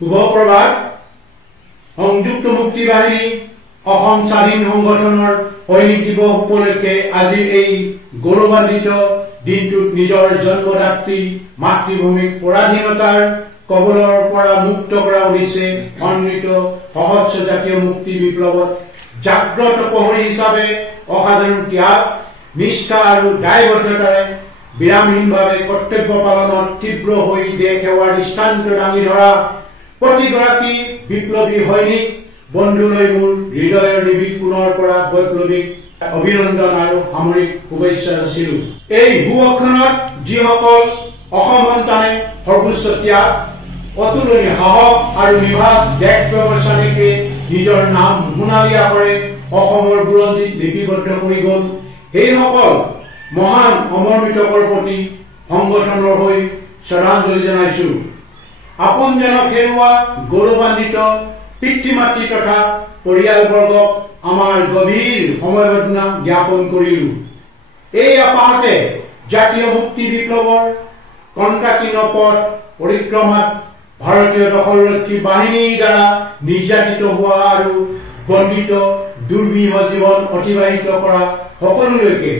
শুভপ্ৰভাত সংযুক্ত মুক্তি বাহিনী অসম স্বাধীন সংগঠনৰ সৈনিক দিৱস উপলক্ষে আজিৰ এই গৌৰৱান্বিত দিনটোত নিজৰ জন্মদাত্ৰী মাতৃভূমিক পৰাধীনতাৰ কবলৰ পৰা মুক্ত কৰা উদ্দেশ্যে সন্মিলিত সহস্ৰ জাতীয় মুক্তি বিপ্লৱত জাগ্ৰত প্ৰহৰী হিচাপে অসাধাৰণ ত্যাগ নিষ্ঠা আৰু দায়বদ্ধতাৰে বিৰামহীনভাৱে কৰ্তব্য পালনত তীব্ৰ হৈ দেশ সেৱাৰ দৃষ্টান্ত দাঙি ধৰা প্ৰতিগৰাকী বিপ্লৱী সৈনিক বন্ধুলৈ মোৰ হৃদয়ৰ নিবিড় কোণৰ পৰা বৈপ্লৱিক অভিনন্দন আৰু সামৰিক শুভেচ্ছা যাচিলো। এই ভূখনত যিসকল অসম সন্তানে সৰ্বোচ্চ ত্যাগ অতুলনীয় সাহস আৰু নিভাঁজ দেশ ব্যৱস্থাকে নিজৰ নাম সোণালী আখৰে অসমৰ বুৰঞ্জীত লিপিবদ্ধ কৰি গ'ল, সেইসকল মহান অমৰ মৃতকৰ প্ৰতি সংগঠনৰ হৈ শ্ৰদ্ধাঞ্জলি জনাইছো। আপোনজনক হেৰুওৱা গৌৰৱান্বিত পিতৃ মাতৃ তথা পৰিয়ালবৰ্গক আমাৰ গভীৰ সমবেদনা জ্ঞাপন কৰিলো। এই আপাহতে জাতীয় মুক্তি বিপ্লৱৰ কণ্টাকীৰ্ণ পথ পৰিক্ৰমাত ভাৰতীয় দখলৰক্ষী বাহিনীৰ দ্বাৰা নিৰ্যাতিত হোৱা আৰু বন্দিত দুৰ্বিহ জীৱন অতিবাহিত কৰা সকলোলৈকে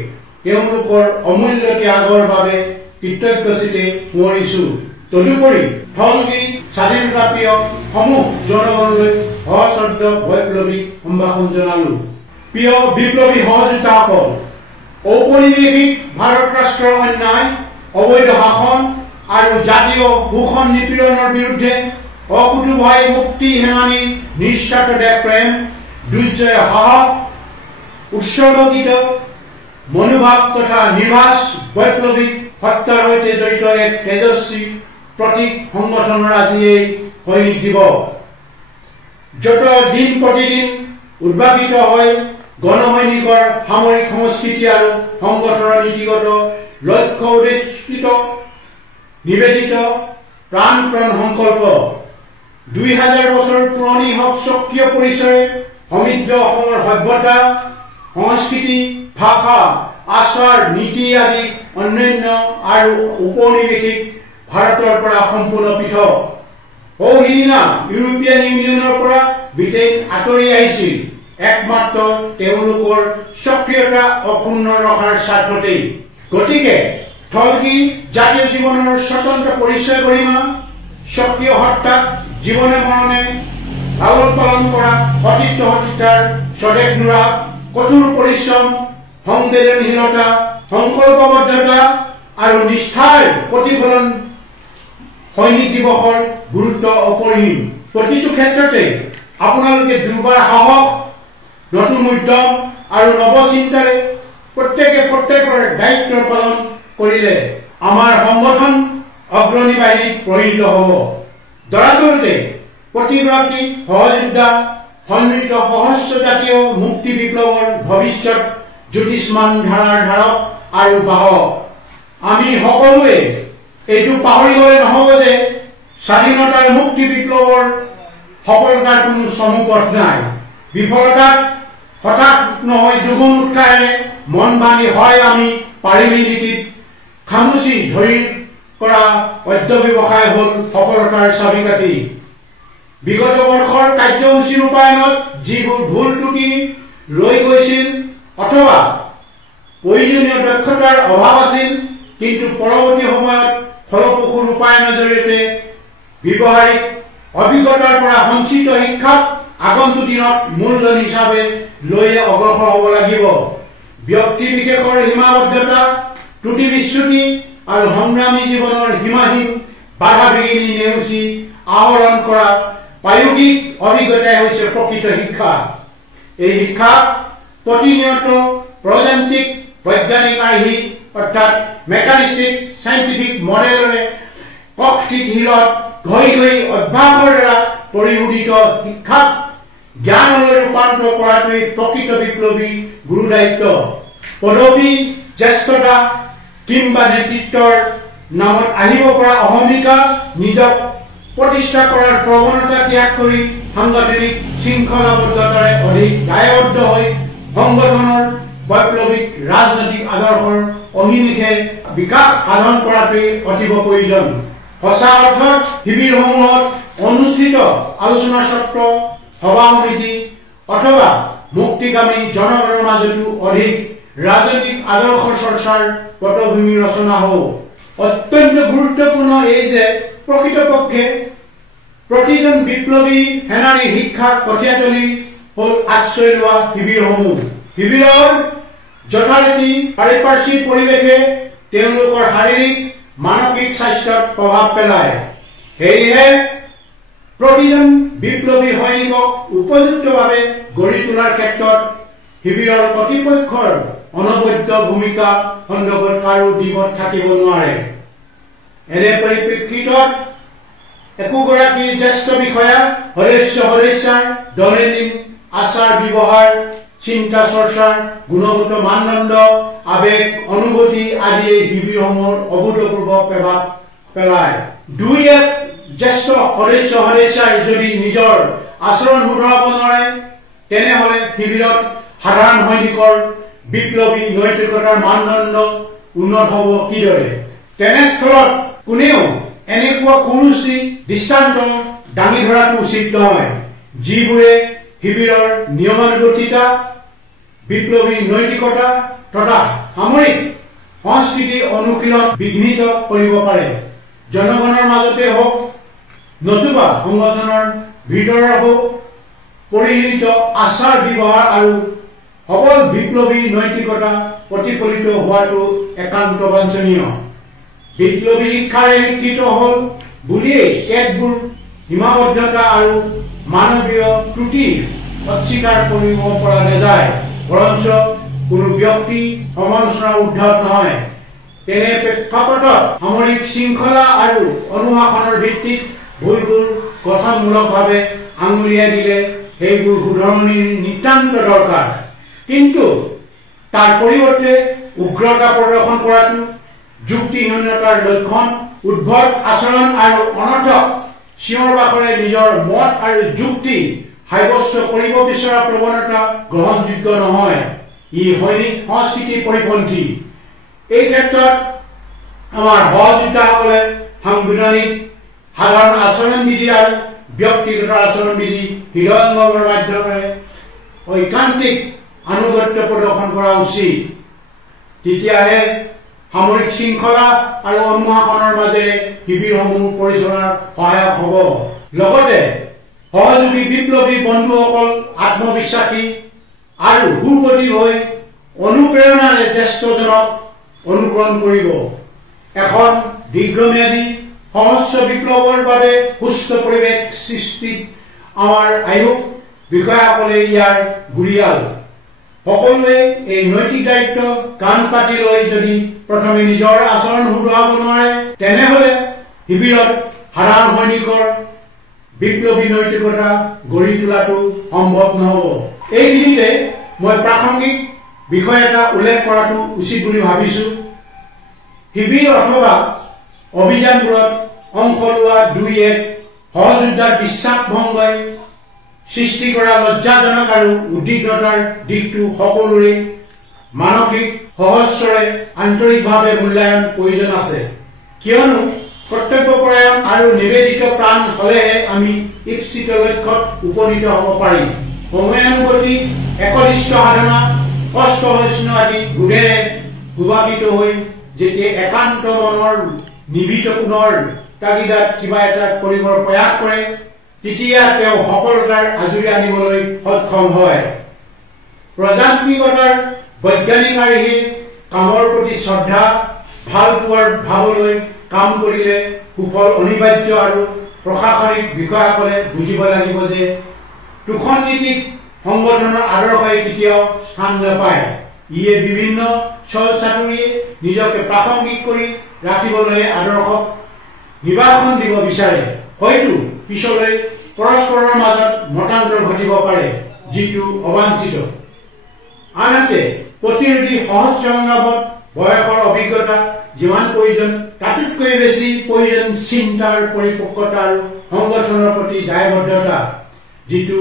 তেওঁলোকৰ অমূল্য ত্যাগৰ বাবে কৃতজ্ঞচিতে সোঁৱৰিছো। তদুপৰি স্থলগিৰি স্বাধীনতাপ্ৰিয় সমূহ জনগণলৈ সশ্ৰদ্ধ বৈপ্লৱিক সম্ভাষণ জনালো। প্ৰিয় বিপ্লৱী সহযোদ্ধাসকল, ঔপনিৱেশিক ভাৰত ৰাষ্ট্ৰৰ অন্যায় অবৈধ শাসন আৰু জাতীয় শোষণ নিপীড়নৰ বিৰুদ্ধে অকুতুভয় মুক্তি সেনানীৰ নিস্বাৰ্থ দেশপ্ৰেম দুৰ্জয় সাহস উৎসৰ্গীত মনোভাৱ তথা নিভাঁজ বৈপ্লৱিক সত্তাৰ সৈতে জড়িত এক তেজস্বী প্ৰতীক সংগঠনৰ আজি এই সৈনিক দিৱস, যত দিন প্ৰতিদিন উদ্ভাৱিত হয় গণসৈনিকৰ সামৰিক সংস্কৃতি আৰু সংগঠনৰ নীতিগত লক্ষ্য উদ্দেশিত নিবেদিত প্ৰাণ সংকল্প। 2000 বছৰ পুৰণি স্বকীয় পৰিচয় সমৃদ্ধ অসমৰ সভ্যতা সংস্কৃতি ভাষা আচাৰ নীতি আদি অন্যান্য আৰু ঔপনিৱেশিক ভাৰতৰ পৰা সম্পূৰ্ণ পৃথক। সৌহিদিনা ইউৰোপীয়ান ইউনিয়নৰ পৰা ব্ৰিটেইন আঁতৰি আহিছিল একমাত্ৰ তেওঁলোকৰ সক্ৰিয়তা অক্ষুণ্ণ ৰখাৰ স্বাৰ্থতেই। গতিকে স্থলগিৰি জাতীয় জীৱনৰ স্বতন্ত্ৰ পৰিচয় গৰিমা সক্ৰিয় সত্তাক জীৱনে মৰণে লালন পালন কৰা সতীৰ্থ সতীৰ্থৰ স্বদেশ নুৰা কঠোৰ পৰিশ্ৰম সংবেদনশীলতা সংকল্পবদ্ধতা আৰু নিষ্ঠাৰ প্ৰতিফলন সৈনিক দিৱসৰ গুৰুত্ব অপৰিসীম। প্ৰতিটো ক্ষেত্ৰতে আপোনালোকে দুৰ্বাৰ সাহস নতুন উদ্যম আৰু নৱচিন্তাৰে প্ৰত্যেকৰ দায়িত্ব পালন কৰিলে আমাৰ সংগঠন অগ্ৰণী বাহিনীত পৰিণত হ'ব। দৰাচলতে প্ৰতিগৰাকী সহযোদ্ধা সন্মিলিত সহস্ৰ জাতীয় মুক্তি বিপ্লৱৰ ভৱিষ্যত জ্যোতিষ্মান ধাৰাৰ ধাৰক আৰু বাহক। আমি সকলোৱে এইটো পাহৰি গলে নহব যে স্বাধীনতাৰ মুক্তি বিপ্লৱৰ সফলতাৰ কোনো চমুপথ নাই। বিফলতাত হতাশ নহয় দুগুণ উৎসাহেৰে মন বান্ধি হয় আমি পাৰিমেই নেকি খামুচি ধৰি কৰা অধ্যৱসায় হল সফলতাৰ চাবিকাঠি। বিগত বৰ্ষৰ কাৰ্যসূচী ৰূপায়ণত যিবোৰ ভুল ত্ৰুটি ৰৈ গৈছিল অথবা প্ৰয়োজনীয় দক্ষতাৰ অভাৱ আছিল, কিন্তু পৰৱৰ্তী সময়ত ফলপ্ৰসূ ৰূপায়ণৰ জৰিয়তে ব্যৱহাৰিক অভিজ্ঞতাৰ পৰা সঞ্চিত শিক্ষাক আগন্তুক দিনত মূলধন হিচাপে লৈ অগ্ৰসৰ হ'ব লাগিব। ব্যক্তি বিশেষৰ সীমাবদ্ধতা ত্ৰুটি বিচ্যুতি আৰু সংগ্ৰামী জীৱনৰ সীমাহীন বাধা বিঘিনি নেওচি আহৰণ কৰা প্ৰায়োগিক অভিজ্ঞতাই হৈছে প্ৰকৃত শিক্ষা। এই শিক্ষাক প্ৰতিনিয়ত প্ৰযান্ত্ৰিক বৈজ্ঞানিক আৰ্হি অৰ্থাৎ মেকানিষ্টিক চাইণ্টিফিক মডেলৰে কক্ষিকশীলত ঘঁহি অভ্যাসৰ দ্বাৰা পৰিশোধিত শিক্ষাক জ্ঞানলৈ ৰূপান্তৰ কৰাটোৱেই প্ৰকৃত বিপ্লৱী গুৰু দায়িত্ব। পদবী জ্যেষ্ঠতা কিংবা নেতৃত্বৰ নামত আহিব পৰা অহমিকা নিজক প্ৰতিষ্ঠা কৰাৰ প্ৰৱণতা ত্যাগ কৰি সাংগঠনিক শৃংখলাবদ্ধতাৰে অধিক দায়বদ্ধ হৈ সংগঠনৰ বৈপ্লৱিক ৰাজনৈতিক আদৰ্শৰ অহিনিশে বিকাশ সাধন কৰাটোৱেই অতীৱ প্ৰয়োজন। সঁচা অৰ্থত শিবিৰসমূহত অনুষ্ঠিত আলোচনা চক্ৰ সভা সমিতি অথবা মুক্তিকামী জনগণৰ মাজতো অধিক ৰাজনৈতিক আদৰ্শ চৰ্চাৰ পটভূমি ৰচনা হওক। অত্যন্ত গুৰুত্বপূৰ্ণ এই যে প্ৰকৃতপক্ষে প্ৰতিজন বিপ্লৱী সেনানীৰ শিক্ষা কঠীয়াতলী হল আশ্ৰয় লোৱা শিবিৰসমূহ। শিবিৰৰ যথাৰীতি পাৰিপাৰ্শ্বিক পৰিৱেশে তেওঁলোকৰ শাৰীৰিক মানসিক স্বাস্থ্যত প্ৰভাৱ পেলায়। সেয়েহে প্ৰতিজন বিপ্লৱী সৈনিকক উপযুক্তভাৱে গঢ়ি তোলাৰ ক্ষেত্ৰত শিবিৰৰ কৰ্তৃপক্ষৰ অনবদ্য ভূমিকা সন্দৰ্ভত কাৰো দ্বিমত থাকিব নোৱাৰে। এনে পৰিপ্ৰেক্ষিতত একোগৰাকী জ্যেষ্ঠ বিষয়া সদস্যাৰ দৈনন্দিন আচাৰ ব্যৱহাৰ, চিন্তা চৰ্চাৰ গুণগত মানদণ্ড, আবেগ অনুভূতি আদিয়ে শিবিৰসমূহৰ অভূতপূৰ্ব প্ৰভাৱ পেলায়। দুই এক জ্যেষ্ঠ সদস্যাই যদি নিজৰ আচৰণ শুধৰাব নোৱাৰে তেনেহলে শিবিৰত সাধাৰণ সৈনিকৰ বিপ্লৱী নৈতিকতাৰ মানদণ্ড উন্নত হব কিদৰে? তেনেস্থলত কোনেও এনেকুৱা কুৰুচি দৃষ্টান্ত দাঙি ধৰাটো উচিত নহয় যিবোৰে শিবিৰৰ নিয়মানুৱৰ্তিতা, বিপ্লৱী নৈতিকতা তথা সামৰিক সংস্কৃতি অনুশীলন বিঘ্নিত কৰিব পাৰে। জনগণৰ মাজতে হওক নতুবা সংগঠনৰ ভিতৰৰ হওক পৰিশীলিত আচাৰ ব্যৱহাৰ আৰু সবল বিপ্লৱী নৈতিকতা প্ৰতিফলিত হোৱাটো একান্ত বাঞ্ছনীয়। বিপ্লৱী শিক্ষাৰে শিক্ষিত হল বুলিয়েই কেতবোৰ সীমাবদ্ধতা আৰু মানৱীয় ত্ৰুটি অস্বীকাৰ কৰিব পৰা নাযায়, বৰঞ্চ কোনো ব্যক্তি সমালোচনাৰ উৰ্ধত নহয়। তেনে প্ৰেক্ষাপটত সামৰিক শৃংখলা আৰু অনুশাসনৰ ভিত্তিত ভুলবোৰ গঠনমূলকভাৱে আঙুলিয়াই দিলে সেইবোৰ শুধৰণিৰ নিতান্ত দৰকাৰ। কিন্তু তাৰ পৰিৱৰ্তে উগ্ৰতা প্ৰদৰ্শন কৰাটো যুক্তিহীনতাৰ লক্ষণ। উদ্ভট আচৰণ আৰু অনৰ্থক চিঞৰ বাখৰে নিজৰ মত আৰু যুক্তি সাব্যস্ত কৰিব বিচৰা প্ৰৱণতা গ্ৰহণযোগ্য নহয়। ই সৈনিক সংস্কৃতিৰ পৰিপন্থী। এই ক্ষেত্ৰত আমাৰ সহযোদ্ধাসকলে সাংবিধানিক সাধাৰণ আচৰণবিধি আৰু ব্যক্তিগত আচৰণবিধি হৃদয়ংগমৰ মাধ্যমেৰে ঐকান্তিক আনুগত্য প্ৰদৰ্শন কৰা উচিত। তেতিয়াহে সামৰিক শৃংখলা আৰু অনুশাসনৰ মাজেৰে শিবিৰসমূহ পৰিচালনাৰ সহায়ক হ'ব। লগতে সহযোগী বিপ্লৱী বন্ধুসকল আত্মবিশ্বাসী আৰু সুপ্ৰতিভ হৈ অনুপ্ৰেৰণাৰে জ্যেষ্ঠজনক অনুসৰণ কৰিব। এখন দীৰ্ঘম্যাদী সহস্ৰ বিপ্লৱৰ বাবে সুস্থ পৰিৱেশ সৃষ্টিত আমাৰ আয়োগ বিষয়াসকলে ইয়াৰ গুৰিয়াল। সকলোৱে এই নৈতিক দায়িত্ব কাণ পাতি লৈ যদি প্ৰথমে নিজৰ আচৰণ শুধৰাব নোৱাৰে তেনেহলে শিবিৰত সাধাৰণ সৈনিকৰ বিপ্লৱী নৈতিকতা গঢ়ি তোলাটো সম্ভৱ নহব। এইখিনিতে মই প্ৰাসংগিক বিষয় এটা উল্লেখ কৰাটো উচিত বুলি ভাবিছো। শিবিৰ অথবা অভিযানবোৰত অংশ লোৱা দুই এক সহযোদ্ধাৰ বিশ্বাস ভংগই সৃষ্টি কৰা লজ্জাজনক আৰু উদ্বিগ্নতাৰ দিশটো সকলোৰে মানসিক সহস্ৰৰে আন্তৰিকভাৱে মূল্যায়ন প্ৰয়োজন আছে। কিয়নো কৰ্তব্যপৰায়ণ আৰু নিবেদিত প্ৰাণ হলেহে আমি ইচ্ছিত লক্ষ্যত উপনীত হব পাৰিম। সময়ানুগতি, একনিষ্ঠ সাধনা, কষ্ট হৈষ্ণ আদি গুণেৰে সুভাষিত হৈ যেতিয়া একান্ত মনৰ নিবিত কোণৰ তাগিদাত কিবা এটা কৰিবৰ প্ৰয়াস কৰে তেতিয়া তেওঁ সফলতাৰ আজৰি আনিবলৈ সক্ষম হয়। প্ৰজাতান্ত্ৰিকতাৰ বৈজ্ঞানিক আৰ্হি কামৰ প্ৰতি শ্ৰদ্ধা, ভাল পোৱাৰ ভাৱলৈ কাম কৰিলে সুফল অনিবাৰ্য আৰু প্ৰশাসনিক বিষয়াসকলে বুজিব লাগিব যে তোষণ নীতিক সংগঠনৰ আদৰ্শই কেতিয়াও স্থান নাপায়। ইয়ে বিভিন্ন ছল চাতুৰিয়ে নিজকে প্ৰাসংগিক কৰি ৰাখিবলৈ আদৰ্শক নিৰ্বাসন দিব বিচাৰে। হয়তো পিছলৈ পৰস্পৰৰ মাজত মতান্তৰ ঘটিব পাৰে যিটো অবাঞ্ছিত। আনহাতে প্ৰতিৰোধী সহজ সংগ্ৰামত বয়সৰ অভিজ্ঞতা যিমান প্ৰয়োজন তাতোতকৈ বেছি প্ৰয়োজন চিন্তাৰ পৰিপক্কতা আৰু সংগঠনৰ প্ৰতি দায়বদ্ধতা, যিটো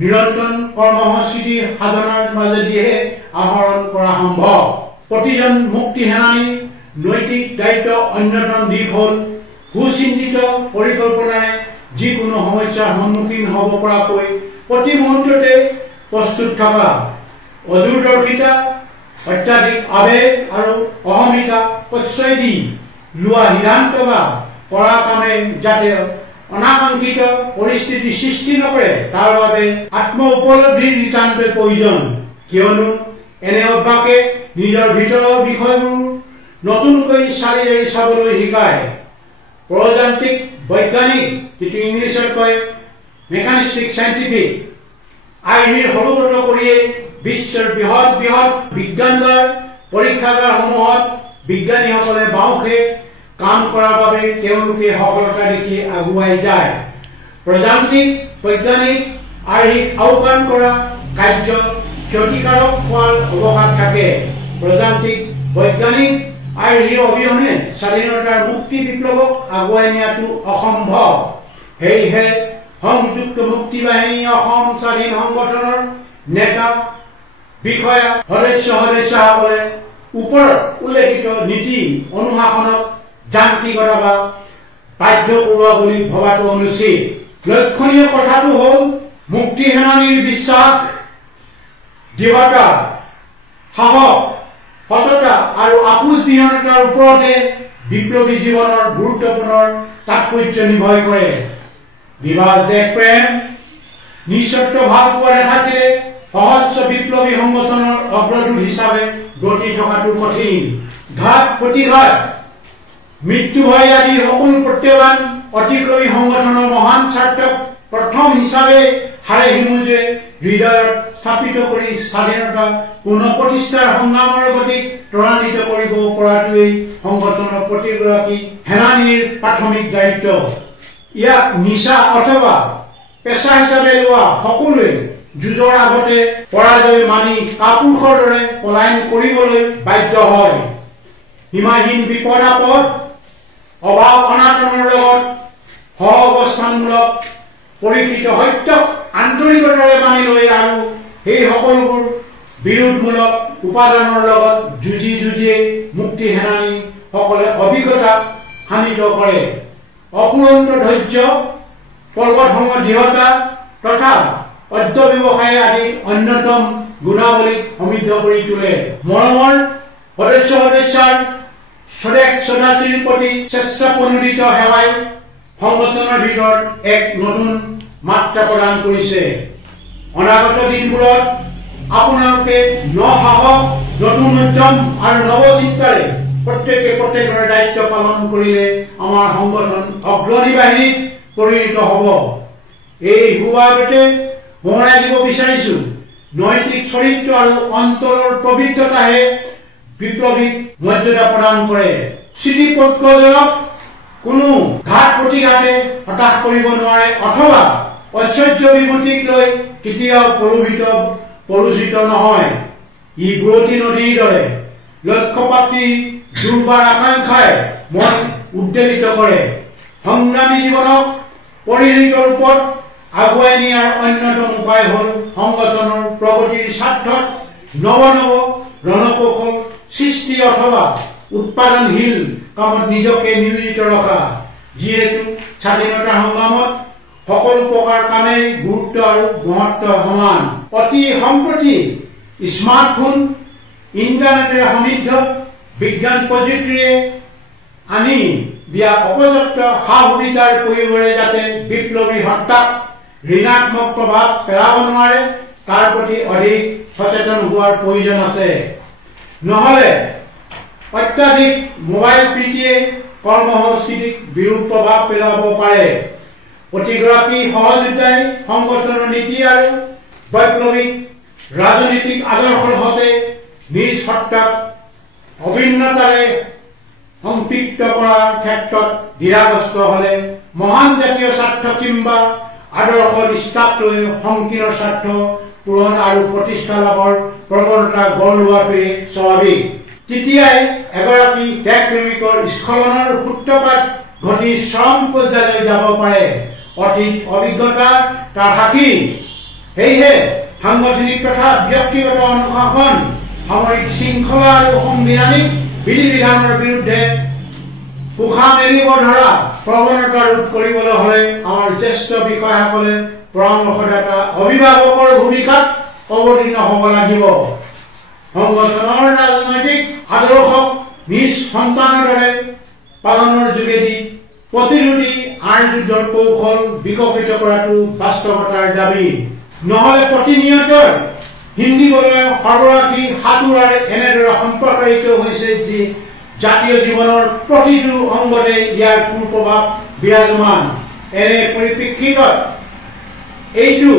নিৰন্তন কৰ্মসংস্কৃতি সাধনাৰ মাজেদিহে আহৰণ কৰা সম্ভৱ। প্ৰতিজন মুক্তি সেনানীৰ নৈতিক দায়িত্ব অন্যতম দিশ হল সুচিন্তিত পৰিকল্পনাৰে যিকোনো সমস্যাৰ সন্মুখীন হ'ব পৰাকৈ প্ৰতি মুহূৰ্ততে প্ৰস্তুত থকা, অদূৰদৰ্শিতা, অত্যাধিক আবেগ আৰু অহমিকা প্ৰশ্ৰয় দি লোৱা সিদ্ধান্ত বা কৰা কামে যাতে অনাকাংক্ষিত পৰিস্থিতি সৃষ্টি নকৰে তাৰ বাবে আত্ম উপলব্ধিৰ নিতান্তই প্ৰয়োজন। কিয়নো এনে অভ্যাসে নিজৰ ভিতৰৰ বিষয়বোৰ নতুনকৈ চালি জাৰি চাবলৈ শিকায়। প্ৰযান্ত্ৰিক বৈজ্ঞানিক, যিটো ইংলিছত কয় মেকানিষ্টিক চাইণ্টিফিক, আৰ্হিৰ সৰুগত কৰিয়ে বিশ্বৰ বৃহৎ বৃহৎ বিজ্ঞানগাৰ পৰীক্ষাগাৰসমূহত বিজ্ঞানীসকলে বাওঁখে কাম কৰাৰ বাবে তেওঁলোকে সফলতা দেখি আগুৱাই যায়। প্ৰযান্ত্ৰিক বৈজ্ঞানিক আৰ্হিক আওকাণ কৰা কাৰ্য ক্ষতিকাৰক হোৱাৰ অৱকাশ থাকে। প্ৰযান্ত্ৰিক বৈজ্ঞানিক আৰ্হিৰ অবিহনে স্বাধীনতাৰ মুক্তি বিপ্লৱক আগুৱাই নিয়াটো অসম্ভৱ। সেয়েহে সংযুক্ত মুক্তি বাহিনী অসম স্বাধীন সংগঠনৰ নেতা, বিষয়া, সদস্যসকলে ওপৰত উল্লেখিত নীতি অনুশাসনক যান্ত্ৰিকতা বা বাধ্য কৰোৱা বুলি ভবাটো অনুচিত। লক্ষণীয় কথাটো হ'ল মুক্তি সেনানীৰ বিশ্বাস, দৃঢ়তা, সাহস, সততা আৰু আপোচবিহীনতাৰ ওপৰতে বিপ্লৱী জীৱনৰ গুৰুত্বপূৰ্ণ তাৎপৰ্য নিৰ্ভৰ কৰে। বিবাহ দেশ প্ৰেম, নিঃস্বাৰ্থ ভাল পোৱা নাথাকিলে সহস্ৰ বিপ্লৱী সংগঠনৰ অগ্ৰদূত হিচাপে গতি থকাটো কঠিন। ঘাত প্ৰতিঘাত, মৃত্যু ভয় আদি সকলো প্ৰত্যাহ্বান অতিক্ৰমী সংগঠনৰ মহান স্বাৰ্থক প্ৰথম হিচাপে হাৰে হিমুজে হৃদয়ত স্থাপিত কৰি স্বাধীনতা পুনঃপ্ৰতিষ্ঠাৰ সংগ্ৰামৰ গতিক ত্বৰান্বিত কৰিব পৰাটোৱেই সংগঠনৰ প্ৰতিগৰাকী সেনানীৰ প্ৰাথমিক দায়িত্ব। ইয়াক নিচা অথবা পেছা হিচাপে লোৱা সকলোৱে যুঁজৰ আগতে পৰাজয় মানি কাপুৰুষৰ দৰে পলায়ন কৰিবলৈ বাধ্য হয়। সীমাহীন বিপদ আপদ, অভাৱ অনাটনৰ লগত সহ অৱস্থানমূলক পৰীক্ষিত সত্যক আন্তৰিকতাৰে মানি লৈ আৰু সেই সকলোবোৰ বিৰোধমূলক উপাদানৰ লগত যুঁজিয়ে মুক্তি সেনানী সকলে অভিজ্ঞতা শানিত কৰে। অপুৰন্ত ধৈৰ্য, পৰ্বতসম দৃঢ়তা তথা অধ্যৱসায় আদি অন্যতম গুণাৱলীক সমৃদ্ধ কৰি তোলে। মৰমৰ সদস্যাৰ স্বদেশ স্বজাতিৰ প্ৰতি স্বেচ্ছাপ্ৰণোদিত সেৱাই সংগঠনৰ ভিতৰত এক নতুন মাত্ৰা প্ৰদান কৰিছে। অনাগত দিনবোৰত আপোনালোকে সাহস, নতুন উদ্যম আৰু নৱচিন্তাৰে প্ৰত্যেকৰ দায়িত্ব পালন কৰিলে আমাৰ সংগঠন অগ্ৰণী বাহিনীত পৰিণত হ'ব। এই সুবাদতে সোঁৱৰাই দিব বিচাৰিছো, নৈতিক চৰিত্ৰ আৰু অন্তৰৰ পবিত্ৰতাহে বিপ্লৱীক মৰ্যাদা প্ৰদান কৰে। স্মৃতিপক্ষজনক কোনো ঘাত প্ৰতিঘাতে হতাশ কৰিব নোৱাৰে অথবা ঐশ্বৰ্য বিভূতিক লৈ কেতিয়াও পৰোচিত নহয়। ই বুৰতী নদীৰ দৰে লক্ষ্যপ্ৰাপ্তিৰ দুৰ্বাৰ আকাংক্ষাই মন উদ্বেলিত কৰে। সংগ্ৰামী জীৱনক পৰিণত ৰূপত আগুৱাই নিয়াৰ অন্যতম উপায় হ'ল সংগঠনৰ প্ৰগতিৰ স্বাৰ্থত নৱ ৰণকৌশল সৃষ্টি অথবা উৎপাদনশীল কামত নিজকে নিয়োজিত ৰখা। যিহেতু স্বাধীনতা সংগ্ৰামত সকলো প্ৰকাৰ কামেই গুৰুত্ব আৰু মহত্ব সমান। অতি সম্প্ৰতি স্মাৰ্টফোন, ইণ্টাৰনেটেৰে সমৃদ্ধ বিজ্ঞান প্ৰযুক্তিৰে আনি দিয়া অপৰ্যাপ্ত সা সুবিধাৰ প্ৰয়োগেৰে যাতে বিপ্লৱী হত্যাক ঋণাত্মক প্ৰভাৱ পেলাব নোৱাৰে তাৰ প্ৰতি অধিক সচেতন হোৱাৰ প্ৰয়োজন আছে। নহলে অত্যাধিক মোবাইল প্ৰীতিয়ে কৰ্মসংস্কৃতিক বিৰূপ প্ৰভাৱ পেলাব পাৰে। প্ৰতিগৰাকী সহযোদ্ধাই সংগঠনৰ নীতি আৰু বৈপ্লৱিক ৰাজনৈতিক আদৰ্শৰ সৈতে নিজ সত্তাক অভিন্নতাৰে সম্পৃক্ত কৰাৰ ক্ষেত্ৰত দ্বিধাগ্ৰস্ত হলে মহান জাতীয় স্বাৰ্থ কিংবা আদৰ্শ নিষ্ঠাক লৈ সংকীৰ্ণ স্বাৰ্থ পূৰণ আৰু প্ৰতিষ্ঠা লাভৰ প্ৰৱণতা গঢ় লোৱাটোৱে স্বাভাৱিক। তেতিয়াই এগৰাকী দেশপ্ৰেমিকৰ স্খলনৰ সূত্ৰপাত ঘটি চৰম পৰ্যায়লৈ যাব পাৰে। অতীত অভিজ্ঞতা তাৰ সাক্ষী। সেয়েহে সাংগঠনিক তথা ব্যক্তিগত অনুশাসন, সামৰিক শৃংখলা আৰু সাংবিধানিক বিধি বিধানৰ বিৰুদ্ধে উশা মেলিব ধৰা প্ৰৱণতা ৰোধ কৰিবলৈ হলে আমাৰ জ্যেষ্ঠ বিষয়াসকলে পৰামৰ্শদাতা অভিভাৱকৰ ভূমিকাত অৱতীৰ্ণ হ'ব লাগিব। সংগঠনৰ ৰাজনৈতিক আদৰ্শক নিজ সন্তানৰ দৰে পালনৰ যোগেদি প্ৰতিৰোধী আইন যুদ্ধৰ কৌশল বিকশিত কৰাটো বাস্তৱতাৰ দাবী। নহলে প্ৰতিনিয়ত হিন্দী বলয় সৰ্বৰাশী সাঁতোৰাৰে এনেদৰে সম্প্ৰসাৰিত হৈছে যে জাতীয় জীৱনৰ প্ৰতিটো অংগতে ইয়াৰ কুপ্ৰভাৱ বিৰাজমান। এনে পৰিপ্ৰেক্ষিতত এইটো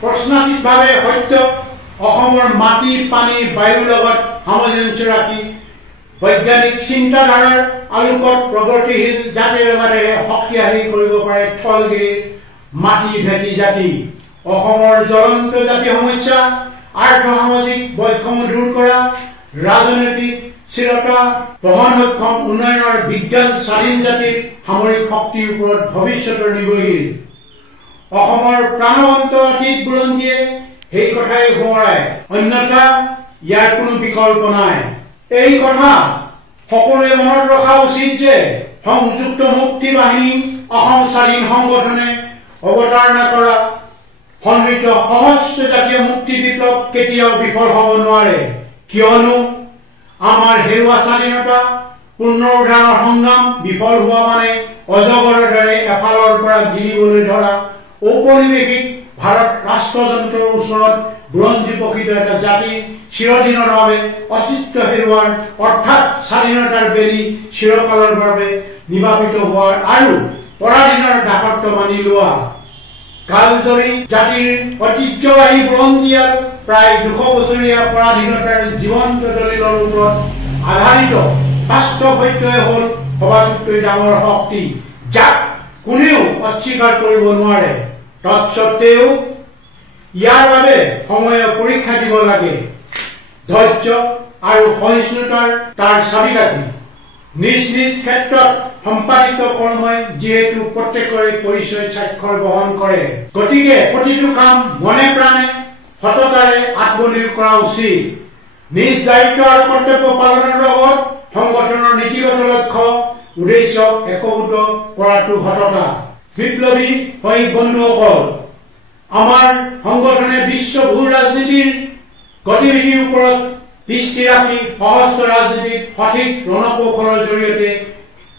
প্ৰশ্নাতীতভাৱে সত্য অসমৰ মাটি পানী বায়ুৰ লগত সামঞ্জস্য ৰাখি বৈজ্ঞানিক চিন্তাধাৰাৰ আলোকত প্ৰগতিশীল জাতি ব্যৱহাৰেৰে শক্তিশালী কৰিব পাৰে থলগিৰি মাটি ভেটি জাতি। অসমৰ জ্বলন্ত জাতি সমস্যা আৰ্থ সামাজিক বৈষম্য দূৰ কৰা ৰাজনৈতিক স্থিৰতা বহনক্ষম উন্নয়নৰ বিজ্ঞান স্বাধীন জাতিৰ সামৰিক শক্তিৰ ওপৰত ভৱিষ্যতৰ নিৰ্ভৰশীল। অসমৰ প্ৰাণৱন্ত অতীত বুৰঞ্জীয়ে সেই কথাই সোঁৱৰায়, অন্যথা ইয়াৰ কোনো বিকল্প নাই। এই কথা সকলোৱে মনত ৰখা উচিত যে সংযুক্ত মুক্তি বাহিনী অসম স্বাধীন সংগঠনে অৱতাৰণা কৰা সমৃদ্ধ সহস্ৰ জাতীয় মুক্তি বিপ্লৱ কেতিয়াও বিফল হ'ব নোৱাৰে। কিয়নো আমাৰ হেৰুৱা স্বাধীনতা পুনৰুদ্ধাৰৰ সংগ্ৰাম বিফল হোৱা মানে অজগৰৰ দৰে এফালৰ পৰা গিলিবলৈ ধৰা ঔপনিৱেশিক ভাৰত ৰাষ্ট্ৰযন্ত্ৰৰ ওচৰত বুৰঞ্জী প্ৰকৃত এটা জাতি চিৰদিনৰ বাবে অস্তিত্ব হেৰুৱাৰ অৰ্থাৎ স্বাধীনতাৰ বেলি চিৰকালৰ বাবে নিৰ্বাপিত হোৱাৰ আৰু পৰাধীনৰ দাসত্ব মানি লোৱা। কালজয়ী জাতিৰ ঐতিহ্যবাহী বুৰঞ্জী আৰু প্ৰায় 200 বছৰীয়া পৰাধীনতাৰ জীৱন্ত দলিলৰ ওপৰত আধাৰিত বাস্তৱ সত্যই হ'ল সবাতোকৈ ডাঙৰ শক্তি, যাক কোনেও অস্বীকাৰ কৰিব নোৱাৰে। তৎসত্বেও ইয়াৰ বাবে সময়ৰ পৰীক্ষা দিব লাগে। ধৈৰ্য আৰু সহিষ্ণুতাৰ তাৰ চাবিকাঠি। নিজ নিজ ক্ষেত্ৰত সম্পাদিত কৰ্মই যিহেতু প্ৰত্যেকৰে পৰিচয় স্বাক্ষৰ বহন কৰে, গতিকে প্ৰতিটো কাম মনে প্ৰাণে সততাৰে আত্মনিয়োগ কৰা উচিত। নিজ দায়িত্ব আৰু কৰ্তব্য পালনৰ লগত সংগঠনৰ নীতিগত লক্ষ্য উদ্দেশ্য একভূত কৰাটো সততা। বিপ্লৱী হৈ বন্ধুসকল, আমাৰ সংগঠনে বিশ্ব ভূ ৰাজনীতিৰ গতিবিধিৰ ওপৰত দৃষ্টি ৰাখি সহস্ৰ ৰাজনীতিক সঠিক ৰণকৌশলৰ জৰিয়তে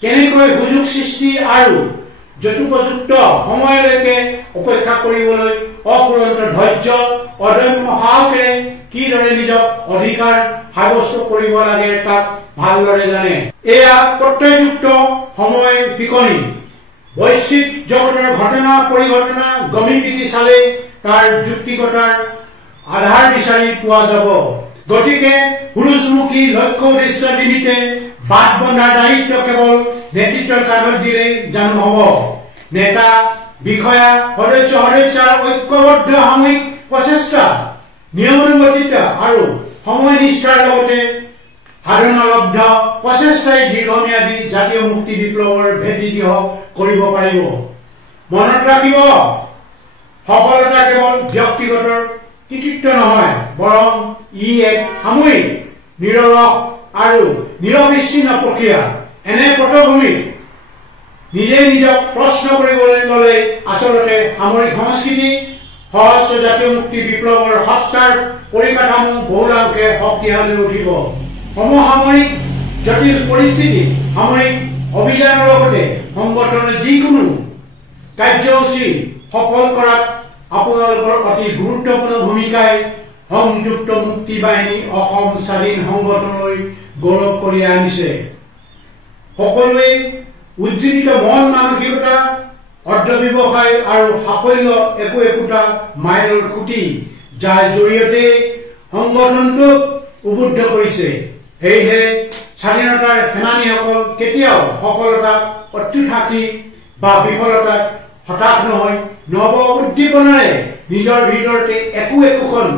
কেনেকৈ সুযোগ সৃষ্টি আৰু যথোপযুক্ত সময়লৈকে অপেক্ষা কৰিবলৈ অপূৰণত ধৈৰ্য অদম্য সাহসেৰে কিদৰে নিজক অধিকাৰ সাব্যস্ত কৰিব লাগে তাক ভালদৰে জানে। এয়া প্ৰত্যয়যুক্ত সময় বিকনি। বৈশ্বিক জগতৰ ঘটনা পৰিঘটনা গমিপিটি চালে তাৰ যুক্তিকতাৰ আধাৰ বিচাৰি পোৱা যাব। গতিকে পুৰুষমুখী লক্ষ্য উদ্দেশ্য নিমিত্তে বাট বন্ধাৰ দায়িত্ব কেৱল নেতৃত্বৰ কান্ধত দিলেই জানো হ'ব। নেতা বিষয়া সদস্যাৰ ঐক্যবদ্ধ সামূহিক প্ৰচেষ্টা নিয়মানুবৰ্তিতা আৰু সময়নিষ্ঠাৰ লগতে সাধনালব্ধ প্ৰচেষ্টাই দীৰ্ঘম্যাদী জাতীয় মুক্তি বিপ্লৱৰ ভেটি দৃঢ় কৰিব পাৰিব। মনত ৰাখিব, সফলতা কেৱল ব্যক্তিগত কৃতিত্ব নহয়, বৰং ই এক সামূহিক নিৰলস আৰু নিৰবিচ্ছিন্ন প্ৰক্ৰিয়া। এনে পটভূমিত নিজে নিজক প্ৰশ্ন কৰিবলৈ গ'লে আচলতে সামৰিক সংস্কৃতি সহস্ৰ জাতীয় মুক্তি বিপ্লৱৰ সত্তাৰ পৰিকাঠামো বহুলাংশে শক্তিশালী উঠিব। সমসাময়িক জটিল পৰিস্থিতি সামৰিক অভিযানৰ লগতে সংগঠনৰ যিকোনো কাৰ্যসূচী সফল কৰাত আপোনালোকৰ অতি গুৰুত্বপূৰ্ণ ভূমিকাই সংযুক্ত মুক্তি বাহিনী অসম স্বাধীন সংগঠনলৈ গৌৰৱ কৰি আনিছে। সকলোৱে উজ্জীৱিত মন মানসিকতা অৰ্ধ ব্যৱসায় আৰু সাফল্য একোটা মাইলৰ খুঁটি, যাৰ জৰিয়তে সংগঠনটোক উদ্বুদ্ধ কৰিছে। সেয়েহে স্বাধীনতাৰ সেনানীসকল কেতিয়াও সফলতাক অত্যুৎসাহী বা বিফলতাত হতাশ নহয়, নৱ উদ্দীপনাৰে নিজৰ ভিতৰতে একোখন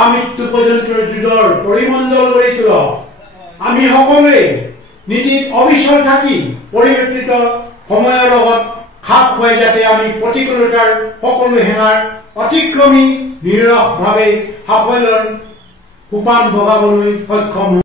আমৃত্যু পৰ্যন্তৰ যুঁজৰ পৰিমণ্ডল গঢ়ি তোলক। আমি সকলোৱে নীতিত অবিচল থাকি পৰিৱৰ্তিত সময়ৰ লগত খাপ খুৱাই যাতে আমি প্ৰতিকূলতাৰ সকলো হেঙাৰ অতিক্ৰমী নিৰলসভাৱে সাফল্যৰ সোপান বগাবলৈ সক্ষম